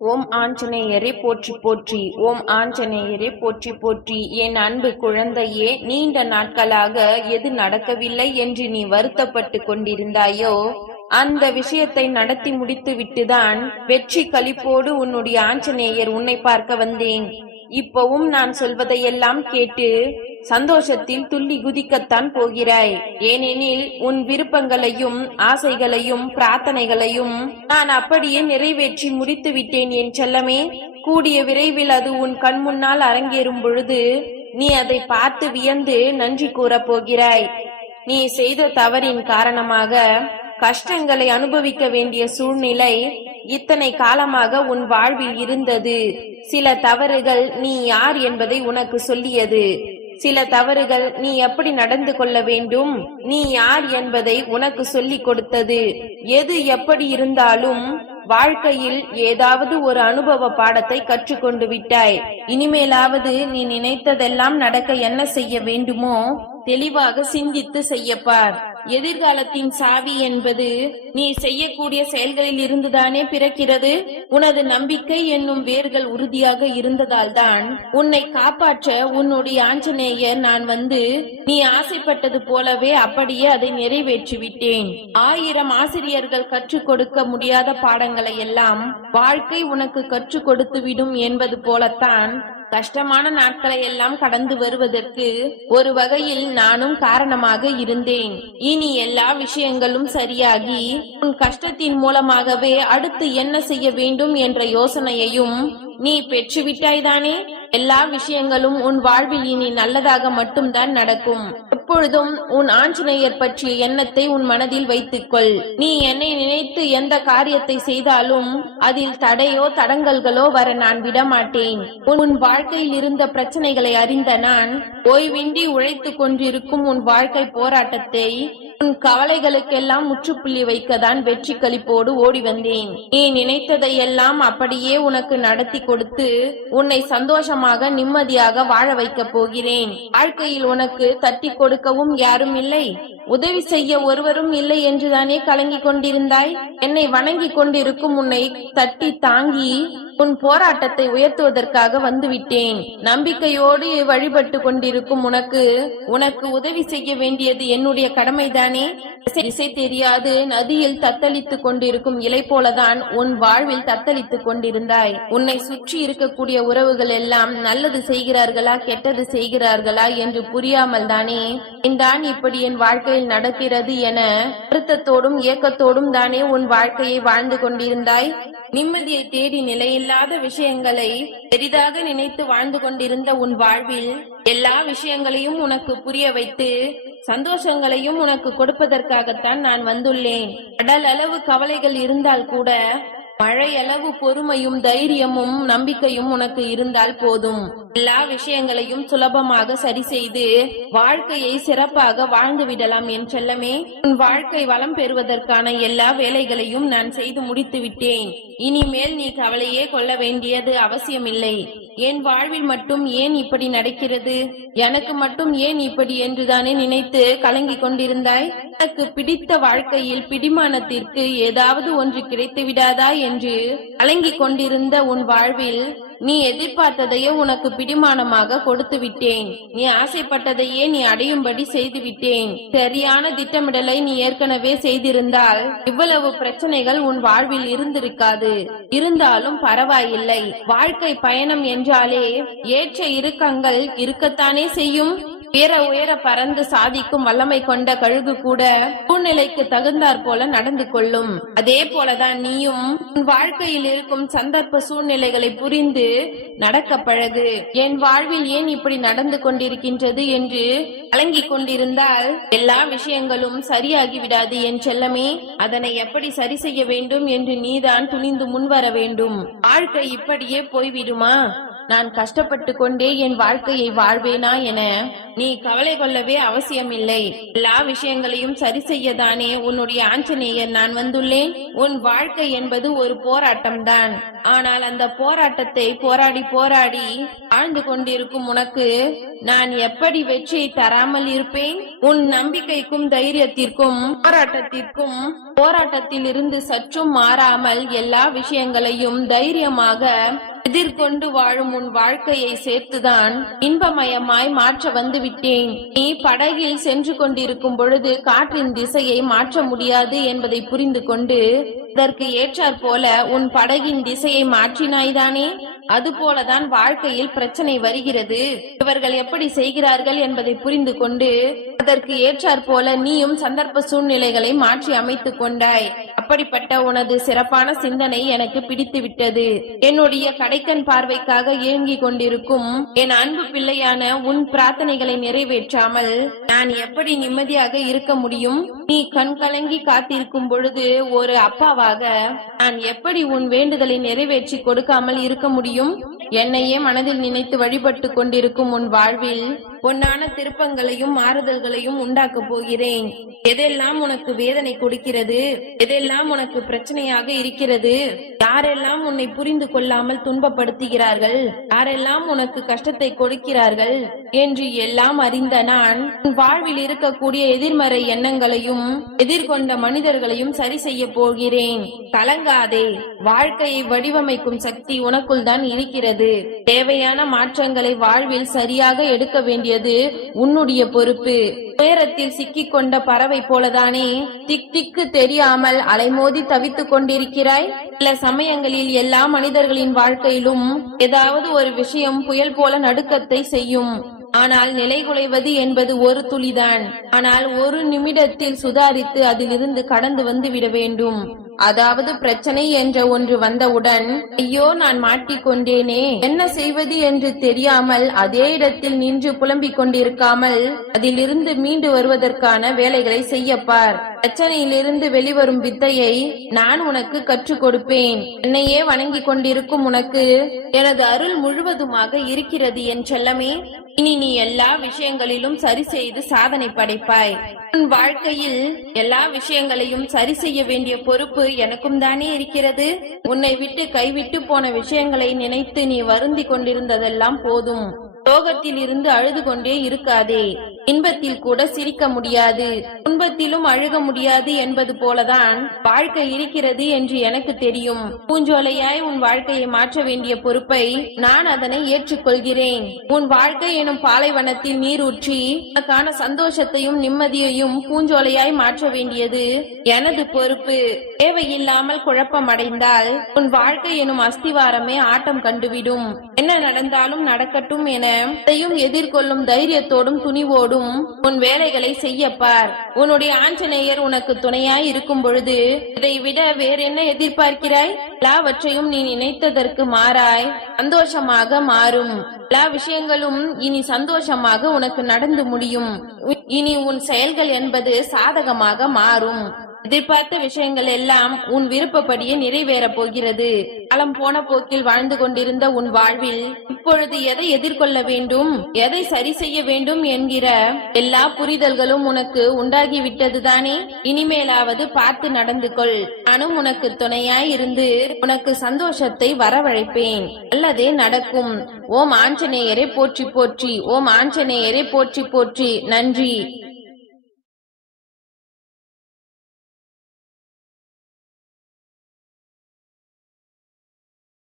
ஓம் ஆஞ்சநேயரே போற்றி போற்றி. ஓம் ஆஞ்சநேயரே போற்றி போற்றி. என் அன்பு குழந்தையே நீண்ட நாட்களாக எது நடக்கவில்லை என்று நீ வருத்தப்பட்டு கொண்டிருந்தாயோ அந்த விஷயத்தை நடத்தி முடித்து விட்டுதான் வெற்றி கழிப்போடு உன்னுடைய ஆஞ்சநேயர் உன்னை பார்க்க வந்தேன். இப்பவும் நான் சொல்வதையெல்லாம் கேட்டு சந்தோஷத்தில் துள்ளி குதிக்கத்தான் போகிறாய். ஏனெனில் உன் விருப்பங்களையும் ஆசைகளையும் பிரார்த்தனைகளையும் நான் அப்படியே நிறைவேற்றி முடித்து விட்டேன் என் செல்லமே. கூடிய விரைவில் அது உன் கண் முன்னால் அரங்கேறும் பொழுது நீ அதை பார்த்து வியந்து நன்றி கூறப் போகிறாய். நீ செய்த தவறின் காரணமாக கஷ்டங்களை அனுபவிக்க வேண்டிய சூழ்நிலை இத்தனை காலமாக உன் வாழ்வில் இருந்தது. சில தவறுகள் நீ யார் என்பதை உனக்கு சொல்லியது. சில தவறுகள் நீ எப்படி நடந்து கொள்ள வேண்டும்? நீ யார் என்பதை உனக்கு சொல்லிக் கொடுத்தது. எது எப்படி இருந்தாலும் வாழ்க்கையில் ஏதாவது ஒரு அனுபவ பாடத்தை கற்றுக்கொண்டு விட்டாய். இனிமேலாவது நீ நினைத்ததெல்லாம் நடக்க என்ன செய்ய வேண்டுமோ தெளிவாக சிந்தித்து செய்யப்பார். எதிர்காலத்தின் சாவி என்பது நீ செய்யக்கூடிய செயல்களில் இருந்துதானே பிறக்கிறது? உனது நம்பிக்கை என்னும் வேர்கள் உறுதியாக இருந்ததால்தான் உன்னை காப்பாற்ற உன்னுடைய ஆஞ்சநேயர் நான் வந்து நீ ஆசைப்பட்டது போலவே அப்படியே அதை நிறைவேற்றி விட்டேன் ஆயிரம் ஆசிரியர்கள் கற்றுக் கொடுக்க முடியாத பாடங்களை எல்லாம் வாழ்க்கை உனக்கு கற்றுக் கொடுத்து விடும் என்பது போலத்தான் கஷ்டமான நாட்களை எல்லாம் கடந்து வருவதற்கு ஒரு வகையில் நானும் காரணமாக இருந்தேன். இனி எல்லா விஷயங்களும் சரியாகி உன் கஷ்டத்தின் மூலமாகவே அடுத்து என்ன செய்ய வேண்டும் என்ற யோசனையையும் நீ பெற்றுவிட்டாய்தானே? எல்லா விஷயங்களும் உன் வாழ்வில் இனி நல்லதாக மட்டும்தான் நடக்கும். எப்பொழுதும் உன் ஆஞ்சநேயர் பற்றிய எண்ணத்தை உன் மனதில் வைத்துக்கொள். நீ என்னை நினைத்து எந்த காரியத்தை செய்தாலும் அதில் தடையோ தடங்கல்களோ வர நான் விடமாட்டேன். உன் வாழ்க்கையில் இருந்த பிரச்சனைகளை அறிந்த நான் ஓய்வின்றி உழைத்துக் கொண்டிருக்கும் உன் வாழ்க்கை போராட்டத்தை உன் கவலைகளுக்கெல்லாம் முற்றுப்புள்ளி வைக்கதான் வெற்றி கழிப்போடு ஓடி வந்தேன். நீ நினைத்ததை எல்லாம் அப்படியே உனக்கு நடத்தி கொடுத்து உன்னை சந்தோஷமாக நிம்மதியாக வாழ வைக்கப் போகிறேன். வாழ்க்கையில் உனக்கு தட்டி கொடு கொடுக்கவும் யாரும் இல்லை. உதவி செய்ய ஒருவரும் இல்லை என்றுதானே கலங்கிக் கொண்டிருந்தாய்? என்னை வணங்கி கொண்டிருக்கும் உன்னை தட்டி தாங்கி உன் போராட்டத்தை உயர்த்துவதற்காக வந்துவிட்டேன். நம்பிக்கையோடு வழிபட்டு கொண்டிருக்கும் உனக்கு உனக்கு உதவி செய்ய வேண்டியது என்னுடைய கடமைதானே? திசை தெரியாது. நதியில் தத்தளித்துக் கொண்டிருக்கும் இலை போலதான் உன் வாழ்வில் தத்தளித்துக் கொண்டிருந்தாய். உன்னை சுற்றி இருக்கக்கூடிய உறவுகள் எல்லாம் நல்லது செய்கிறார்களா கெட்டது செய்கிறார்களா என்று புரியாமல் தானே? தான் இப்படி என் வாழ்க்கையில் நடக்கிறது என வருத்தத்தோடும் ஏக்கத்தோடும் தானே உன் வாழ்க்கையை வாழ்ந்து கொண்டிருந்தாய்? நிம்மதியை தேடி நிலையில்லாத விஷயங்களை பெரிதாக நினைத்து வாழ்ந்து கொண்டிருந்த உன் வாழ்வில் எல்லா விஷயங்களையும் உனக்கு புரிய வைத்து சந்தோஷங்களையும் உனக்கு கொடுப்பதற்காகத்தான் நான் வந்துள்ளேன். கடல் அளவு கவலைகள் இருந்தால் கூட மழையளவு பொறுமையும் தைரியமும் நம்பிக்கையும் உனக்கு இருந்தால் போதும். எல்லா விஷயங்களையும் சுலபமாக சரி செய்து வாழ்க்கையை சிறப்பாக வாழ்ந்து விடலாம் என் செல்லமே. உன் வாழ்க்கை வளம் பெறுவதற்கான எல்லா வேலைகளையும் நான் செய்து முடித்து விட்டேன் இனிமேல் நீ கவலையே கொள்ள வேண்டியது அவசியமில்லை. என் வாழ்வில் மட்டும் ஏன் இப்படி நடக்கிறது? எனக்கு மட்டும் ஏன் இப்படி என்றுதானே நினைத்து கலங்கிக் கொண்டிருந்தாய்? எனக்கு பிடித்த வாழ்க்கையில் பிடிமானத்திற்கு ஏதாவது ஒன்று கிடைத்து விடாதா என்று கலங்கி கொண்டிருந்த உன் வாழ்வில் நீ எதிர்பார்த்ததையே உனக்கு பிடிமானமாக கொடுத்து விட்டேன் நீ ஆசைப்பட்டதையே நீ அடையும்படி செய்து விட்டேன் சரியான திட்டமிடலை நீ ஏற்கனவே செய்திருந்தால் இவ்வளவு பிரச்சனைகள் உன் வாழ்வில் இருந்திருக்காது. இருந்தாலும் பரவாயில்லை. வாழ்க்கை பயணம் என்றாலே ஏற்ற இறுக்கங்கள் இருக்கத்தானே செய்யும். உயர உயர பறந்து சாதிக்கும் வல்லமை கொண்ட கழுகு கூட சூழ்நிலைக்கு தகுந்தாற் போல நடந்து கொள்ளும். அதே போலதான் நீயும் உன் வாழ்க்கையில் இருக்கும் சந்தர்ப்ப சூழ்நிலைகளை புரிந்து நடக்க பழகு. என் வாழ்வில் ஏன் இப்படி நடந்து கொண்டிருக்கின்றது என்று கலங்கிக் கொண்டிருந்தால் எல்லா விஷயங்களும் சரியாகி விடாது என் செல்லமே. அதனை எப்படி சரி செய்ய வேண்டும் என்று நீதான் துணிந்து முன்வர வேண்டும். வாழ்க்கை இப்படியே போய்விடுமா? நான் கஷ்டப்பட்டு கொண்டே என் வாழ்க்கையை வாழ்வேனா என நீ கவலை கொள்ளவே அவசியமில்லை. எல்லா விஷயங்களையும் சரி செய்யதானே உன்னுடைய ஆஞ்சநேயர் நான் வந்துள்ளேன். உன் வாழ்க்கை என்பது ஒரு போராட்டம்தான். ஆனால் அந்த போராட்டத்தை போராடி போராடி ஆழ்ந்து கொண்டிருக்கும் உனக்கு நான் எப்படி வெற்றியை தராமல் இருப்பேன்? உன் நம்பிக்கைக்கும் தைரியத்திற்கும் போராட்டத்திற்கும் போராட்டத்தில் இருந்து சற்றும் மாறாமல் எல்லா விஷயங்களையும் தைரியமாக எதிர்கொண்டு வாழும் உன் வாழ்க்கையை சேர்த்துதான் இன்பமயமாய் மாற்ற வந்து விட்டேன் நீ படகில் சென்று கொண்டிருக்கும் பொழுது காற்றின் திசையை மாற்ற முடியாது என்பதை புரிந்து கொண்டு இதற்கு ஏற்றாற் போல உன் படகின் திசையை மாற்றினாய்தானே? அதுபோலதான் வாழ்க்கையில் பிரச்சனை வருகிறது. இவர்கள் எப்படி செய்கிறார்கள் என்பதை புரிந்து கொண்டு அதற்கு ஏற்றாற் போல நீயும் சந்தர்ப்ப சூழ்நிலைகளை மாற்றி அமைத்துக் கொண்டாய். அப்படிப்பட்ட உனது சிறப்பான சிந்தனை எனக்கு பிடித்து விட்டது என்னுடைய கடைக்கண் பார்வைக்காக ஏங்கிக் கொண்டிருக்கும் என் அன்பு பிள்ளையான உன் பிரார்த்தனைகளை நிறைவேற்றாமல் நான் எப்படி நிம்மதியாக இருக்க முடியும்? நீ கண் கலங்கி காத்திருக்கும் பொழுது ஒரு அப்பாவாக நான் எப்படி உன் வேண்டுதலை நிறைவேற்றி கொடுக்காமல் இருக்க முடியும்? என்னையே மனதில் நினைத்து வழிபட்டு கொண்டிருக்கும் உன் வாழ்வில் பொன்னான திருப்பங்களையும் மாறுதல்களையும் உண்டாக்க போகிறேன். எதெல்லாம் உனக்கு வேதனை கொடுக்கிறது? எதெல்லாம் உனக்கு பிரச்சனையாக இருக்கிறது? யாரெல்லாம் உன்னை புரிந்து கொள்ளாமல் துன்பப்படுத்துகிறார்கள்? யாரெல்லாம் உனக்கு கஷ்டத்தை கொடுக்கிறார்கள்? என்று எல்லாம் அறிந்த நான் உன் வாழ்வில் இருக்கக்கூடிய எதிர்மறை எண்ணங்களையும் எதிர்கொண்ட மனிதர்களையும் சரி செய்ய போகிறேன். கலங்காதே. வாழ்க்கையை வடிவமைக்கும் சக்தி உனக்குள் தான் இருக்கிறது. தேவையான மாற்றங்களை வாழ்வில் சரியாக எடுக்க வேண்டியது உன்னுடைய பொறுப்பு. துயரத்தில் சிக்கிக் கொண்ட பறவை போலதானே திக் திக்கு தெரியாமல் அலைமோதி தவித்துக் கொண்டிருக்கிறாய்? சில சமயங்களில் எல்லா மனிதர்களின் வாழ்க்கையிலும் ஏதாவது ஒரு விஷயம் புயல் போல நடுக்கத்தை செய்யும். ஆனால் நிலைகுலைவது என்பது ஒரு துளிதான். ஆனால் ஒரு நிமிடத்தில் சுதாரித்து அதிலிருந்து கடந்து வந்து விட வேண்டும். அதாவது பிரச்சனை என்ற ஒன்று வந்தவுடன் ஐயோ நான் மாட்டிக்கொண்டேனே. என்ன செய்வது என்று தெரியாமல் அதே இடத்தில் நின்று புலம்பிக் கொண்டிருக்காமல் அதிலிருந்து மீண்டு வருவதற்கான வேலைகளை செய்யப்பார். பிரச்சனையிலிருந்து வெளிவரும் வித்தையை நான் உனக்கு கற்றுக் கொடுப்பேன். என்னையே வணங்கிக் கொண்டிருக்கும் உனக்கு எனது அருள் முழுவதுமாக இருக்கிறது என் செல்லமே. இனி நீ எல்லா விஷயங்களிலும் சரி செய்து சாதனை படைப்பாய். உன் வாழ்க்கையில் எல்லா விஷயங்களையும் சரி செய்ய வேண்டிய பொறுப்பு எனக்கும் தானே இருக்கிறது? உன்னை விட்டு கைவிட்டு போன விஷயங்களை நினைத்து நீ வருந்தி கொண்டிருந்ததெல்லாம் போதும். சோகத்தில் இருந்து அழுது கொண்டே இருக்காதே. இன்பத்தில் கூட சிரிக்க முடியாது. துன்பத்திலும் அழுக முடியாது என்பது போலதான் வாழ்க்கை இருக்கிறது என்று எனக்கு தெரியும். பூஞ்சோலையாய் உன் வாழ்க்கையை மாற்ற வேண்டிய பொறுப்பை நான் அதனை ஏற்றுக்கொள்கிறேன். உன் வாழ்க்கை எனும் பாலைவனத்தில் நீர் ஊற்றி உனக்கான சந்தோஷத்தையும் நிம்மதியையும் பூஞ்சோலையாய் மாற்ற வேண்டியது எனது பொறுப்பு. தேவையில்லாமல் குழப்பம் அடைந்தால் உன் வாழ்க்கை எனும் அஸ்திவாரமே ஆட்டம் கண்டுவிடும். என்ன நடந்தாலும் நடக்கட்டும் என அதையும் எதிர்கொள்ளும் தைரியத்தோடும் துணிவோடும் உன் வேலைகளை செய்யப்பார். உன்னுடைய ஆஞ்சநேயர் உனக்கு துணையாய் இருக்கும் பொழுது இதை விட வேற என்ன எதிர்பார்க்கிறாய்? எல்லாவற்றையும் நீ நினைத்ததற்கு மாறாய். சந்தோஷமாக மாறும். எல்லா விஷயங்களும் இனி சந்தோஷமாக உனக்கு நடந்து முடியும். இனி உன் செயல்கள் என்பது சாதகமாக மாறும். எதிர்பார்த்த விஷயங்கள் எல்லாம் உன் விருப்பப்படியே நிறைவேறப் போகிறது. காலம் போன போக்கில் வாழ்ந்து கொண்டிருந்த உன் வாழ்வில் இப்பொழுது எதை எதிர்கொள்ள வேண்டும் எதை சரி செய்ய வேண்டும் என்கிற எல்லா புரிதல்களும் உனக்கு உண்டாகிவிட்டதுதானே? இனிமேலாவது பார்த்து நடந்து கொள். நானும் உனக்கு துணையாய் இருந்து உனக்கு சந்தோஷத்தை வரவழைப்பேன். அல்லதே நடக்கும். ஓம் ஆஞ்சநேயரை போற்றி போற்றி. ஓம் ஆஞ்சநேயரை போற்றி போற்றி. நன்றி.